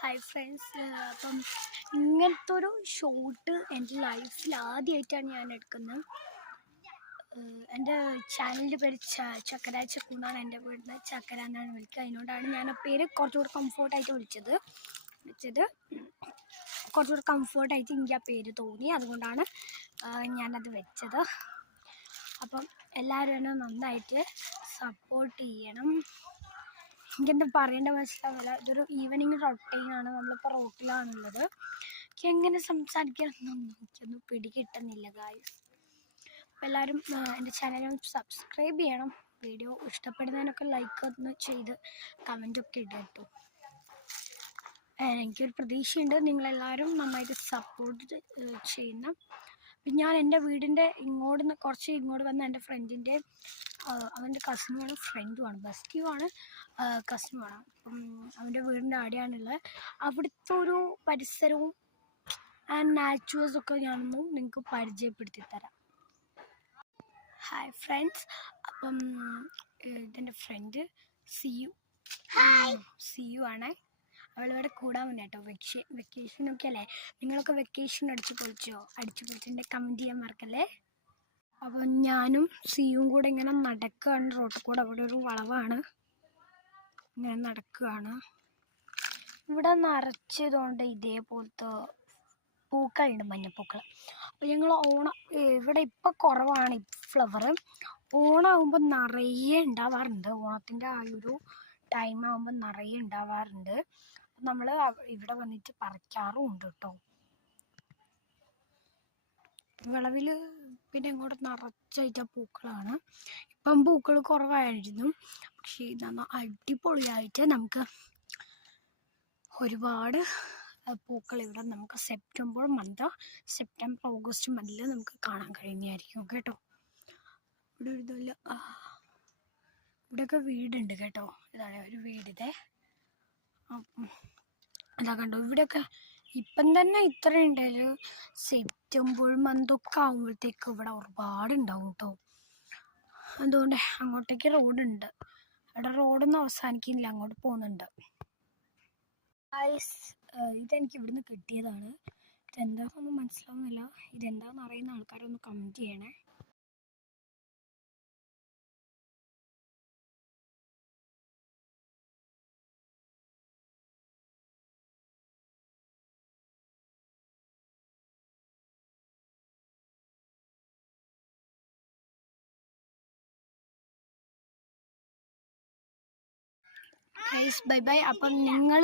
Hi friends, അപ്പം ഇങ്ങനത്തെ ഒരു ഷോട്ട് എൻ്റെ ലൈഫിൽ ആദ്യമായിട്ടാണ് ഞാൻ എടുക്കുന്നത്. എൻ്റെ ചാനലിൻ്റെ പേര് ചക്കര ചക്കു എന്നാണ്. എൻ്റെ വീടിന് ചക്കര എന്നാണ് വിളിക്കുക. അതിനോടാണ് ഞാൻ ആ പേര് കുറച്ചുകൂടി കംഫോർട്ടായിട്ട് വിളിച്ചത് കുറച്ചുകൂടി കംഫോർട്ടായിട്ട് എനിക്ക് ആ പേര് തോന്നി. അതുകൊണ്ടാണ് ഞാനത് വെച്ചത്. അപ്പം എല്ലാവരും എന്നെ നന്നായിട്ട് സപ്പോർട്ട് ചെയ്യണം. എനിക്കെന്താ പറയേണ്ട മനസ്സിലാവില്ല. ഇതൊരു ഈവനിങ് റൊട്ടീനാണ്. നമ്മളിപ്പോൾ റോട്ടിലാണുള്ളത്. എനിക്ക് എങ്ങനെ സംസാരിക്കാനൊന്നും എനിക്കൊന്നും പിടികിട്ടുന്നില്ല ഗായ്സ്. അപ്പോൾ എല്ലാവരും എൻ്റെ ചാനൽ സബ്സ്ക്രൈബ് ചെയ്യണം. വീഡിയോ ഇഷ്ടപ്പെടുന്നതിനൊക്കെ ലൈക്ക് ഒന്ന് ചെയ്ത് കമൻറ്റൊക്കെ ഇടുക കേട്ടോ. എനിക്കൊരു പ്രതീക്ഷയുണ്ട് നിങ്ങളെല്ലാവരും നന്നായിട്ട് സപ്പോർട്ട് ചെയ്യുന്ന. ഞാൻ എൻ്റെ വീടിൻ്റെ കുറച്ച് ഇങ്ങോട്ട് വന്ന എൻ്റെ ഫ്രണ്ടിൻ്റെ അവൻ്റെ കസിനുമാണ്, ഫ്രണ്ടുമാണ്, ബെസ്റ്റിയുമാണ്, കസിനുമാണ്. അപ്പം അവൻ്റെ വീടിൻ്റെ അവിടെയാണുള്ളത്. അവിടുത്തെ ഒരു പരിസരവും ആൻഡ് നാച്ചുറൽസൊക്കെ ഞാനൊന്നും നിങ്ങൾക്ക് പരിചയപ്പെടുത്തി തരാം. ഹായ് ഫ്രണ്ട്സ്, അപ്പം ഇതെൻ്റെ ഫ്രണ്ട് സിയു ആണ്. അവളിവിടെ കൂടാൻ വന്നു കേട്ടോ. വെക്കേഷനൊക്കെ അല്ലേ. നിങ്ങളൊക്കെ വെക്കേഷൻ അടിച്ചു പൊളിച്ചിട്ടുണ്ടെങ്കിൽ കമൻറ്റ് ചെയ്യാൻ മറക്കല്ലേ. അപ്പം ഞാനും സിയും കൂടെ ഇങ്ങനെ നടക്കുകയാണ് റോട്ടിൽ കൂടെ. അവിടെ ഒരു വളവാണ്, ഇങ്ങനെ നടക്കുകയാണ്. ഇവിടെ നിറച്ചതുകൊണ്ട് ഇതേപോലത്തെ പൂക്കളുണ്ട്, മഞ്ഞപ്പൂക്കൾ. അപ്പം ഞങ്ങൾ ഇവിടെ ഇപ്പം കുറവാണ് ഫ്ലവർ. ഓണമാകുമ്പോൾ നിറയെ ഉണ്ടാവാറുണ്ട്. ഓണത്തിൻ്റെ ആ ഒരു ടൈം ആകുമ്പോൾ നിറയെ ഉണ്ടാവാറുണ്ട്. നമ്മൾ ഇവിടെ വന്നിട്ട് പറിക്കാറും ഉണ്ട് കേട്ടോ. വിളവിൽ പിന്നെ ഇങ്ങോട്ട് നിറച്ചായിട്ട് പൂക്കളാണ്. ഇപ്പം പൂക്കൾ കുറവായിരുന്നു. പക്ഷേ നമ്മൾ അടിപൊളിയായിട്ട് നമുക്ക് ഒരുപാട് പൂക്കൾ ഇവിടെ നമുക്ക് സെപ്റ്റംബർ ഓഗസ്റ്റ് മന്തിൽ നമുക്ക് കാണാൻ കഴിയുന്നതായിരിക്കും കേട്ടോ. ഇവിടെ ഒരു ഇതല്ല, ഇവിടെയൊക്കെ വീടുണ്ട് കേട്ടോ. ഇതാണ് ഒരു വീടിതെ. അതാ കണ്ടോ, ഇവിടെയൊക്കെ ഇപ്പം തന്നെ ഇത്ര ഉണ്ടായാലും സെപ്റ്റംബർ മന്തൊക്കെ ആകുമ്പോഴത്തേക്ക് ഇവിടെ ഒരുപാടുണ്ടാവും കേട്ടോ. അതുകൊണ്ട് അങ്ങോട്ടേക്ക് റോഡുണ്ട്. അവിടെ റോഡൊന്നും അവസാനിക്കുന്നില്ല, അങ്ങോട്ട് പോകുന്നുണ്ട്. ഇതെനിക്ക് ഇവിടുന്ന് കിട്ടിയതാണ്. ഇതെന്താണെന്നൊന്നും മനസ്സിലാവുന്നില്ല. ഇതെന്താണെന്ന് അറിയുന്ന ആൾക്കാരൊന്ന് കമൻറ്റ് ചെയ്യണേ. Bye bye. അപ്പം നിങ്ങൾ